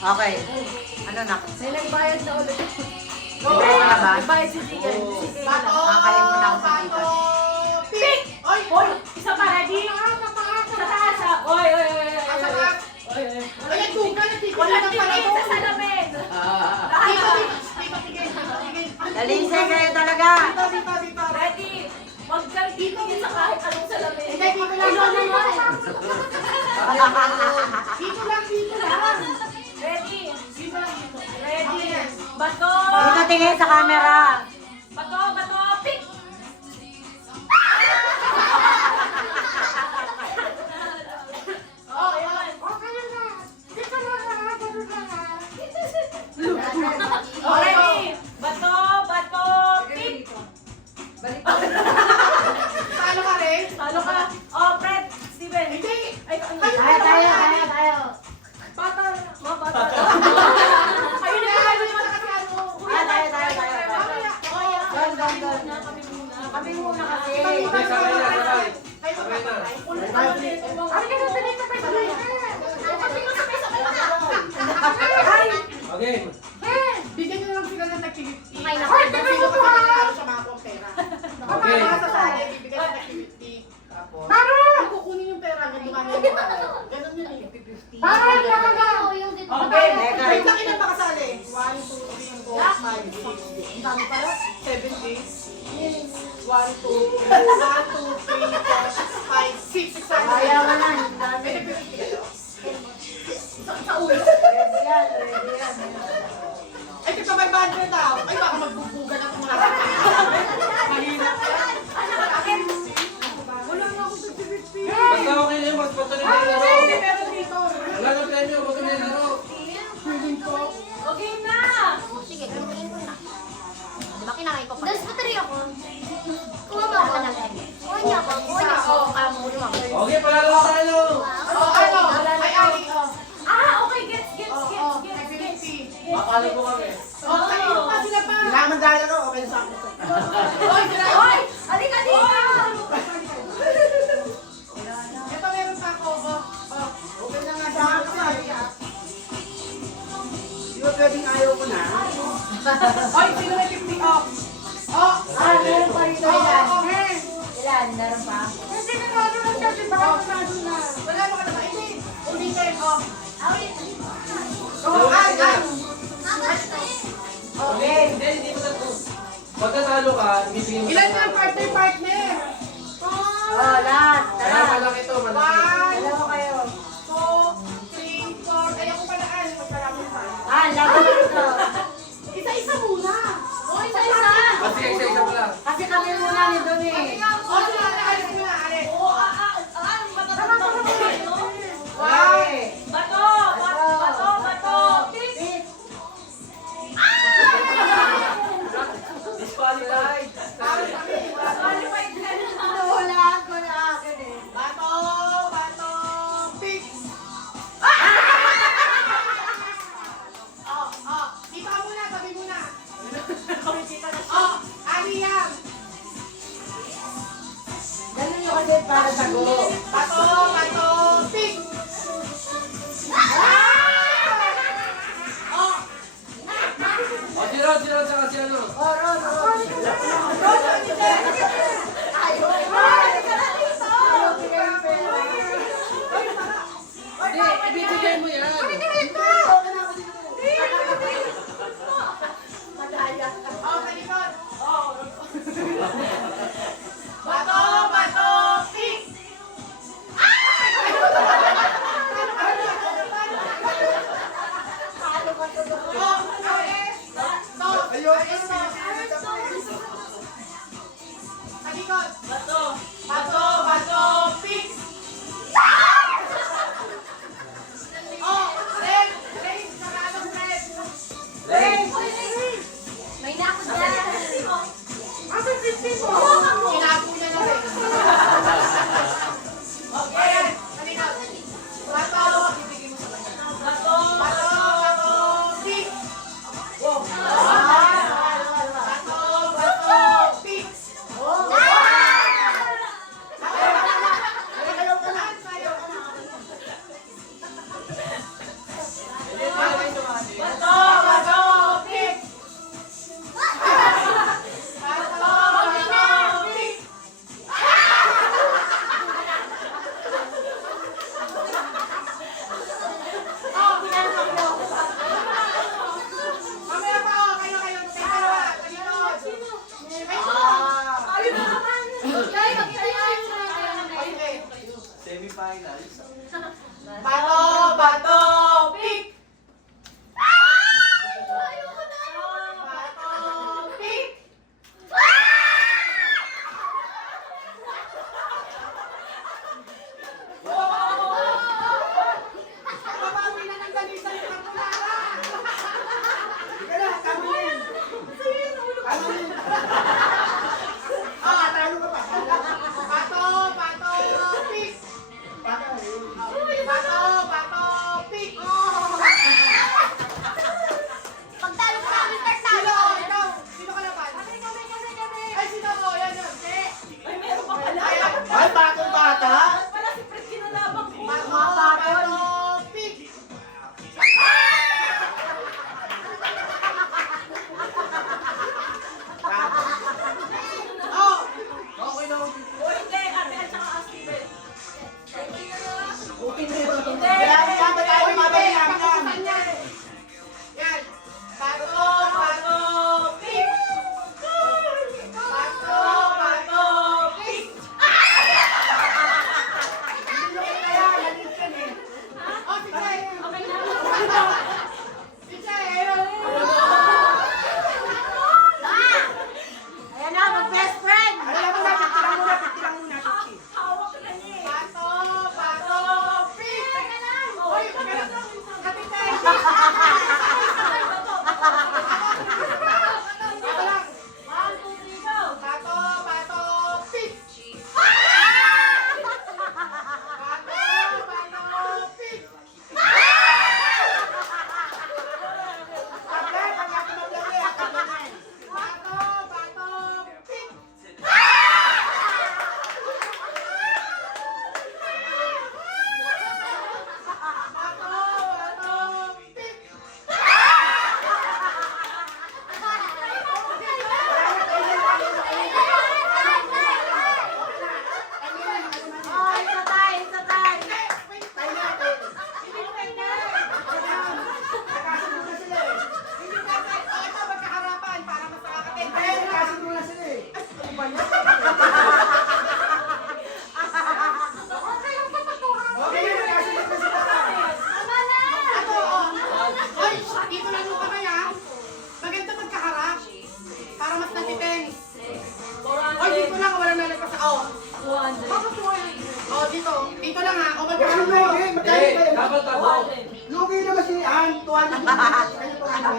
Okay. Ano na? May nagbayad na ulit. Nagbayad ka na ba? Nagbayad si Chicken. Bato! Kakain mo na ako sa Bato! Gcash. Pick! Oy! Hoy! Isa pa, ready? Sa taas ah. Oy, oy, oy, oy. Sa taas. Oy, oy. Ay, nagtuga, nagtitigil Walang ng pala tingin sa doon. salamin. Dito, tigil. Dalisay kayo talaga. Dito. Ready? Huwag kang titingin sa kahit anong salamin. Hindi, dito lang. Dito lang. Ready? Dito lang, dito. Ready? Bato! Dito tingin sa camera. Bato! Bato! Pick! Oh, ayan. Oh, ready? Bato! Bato! Pick! Paano ka rin? Talo ka. Oh, Fred! Steven! Hindi. Ay, ano? Tayo. Bata! Mga bata! Ayun na! Ayun na! Kami muna kasi. Okay. Bigyan nyo lang sila ng nag-50. Ay, naku. Kung sino kasi nanalo sa mga kong pera. Okay. Mga sasali, bibigyan ng nag-50. Tapos, kukunin yung pera hanggang dumami yung pera. Ganun yun eh. Okay. Wait lang, ilan ba kasali? 1, 2, 3, 4, 5, 6. Ang dami pala. 7 days. 1, 2, 3, 4, 5, 6. Ayaw na lang. Pwede 50 kayo? Sa ulo. Ready yan. Ay, di pa 500 daw. Ay, baka magbubugan ako mga mahirap yan. Wala na akong 50. Basta okay na yun, mas patuloy na yung laro. Hindi, meron dito. Wala na premyo, patuloy na laro. Feeling ko. Okay na! Sige, gawin ko na. Di ba kinain ko pa? Das pa tari ako. Kuha ba ako ng egg? Kuha niya ako. Ulo ako. Okay, palalo tayo. Oh, ano? Ay, Ali. Oh. Ah, okay. Gets. Oh, nag-50. Mapalo ko kami. Oh, kanino pa sila pa? Kailangan dahil okay sa akin. Oy, Hoy! Halika dito! ito meron pa ako. Okay na nga sa akin kasali ah. Di ba pwedeng ayaw ko na? Oy, sino may 50 off? Oh! Meron pa rito ilan. Ilan? Meron pa? Hindi na nalo lang siya, di ba? Nalo na. Wala mo ka na ba? Hindi. Ulitin, off. Oh, ay. Okay, hindi mo na to. Pag natalo ka, ibibigay mo Ilan na ang partner? Oh, lahat. Kaya Tara. malaki to, malaki. 1, Dalawa kayo. 2, 3, 4. Ayaw ko pala magkaraming pa. Lahat dito. Isa-isa muna. Hoy, isa! Kasi isa-isa mo lang. Kasi kami muna ni Doni. O, sila na, alis muna, alis. Oo, matatapos na no? Okay. Bato! Bato! Pick! Pick. Disqualified. Qualified na. Wala ko na akin eh. Bato, bato. Dapat ako. Lugi naman si Ann, 200. Kanya pa ano.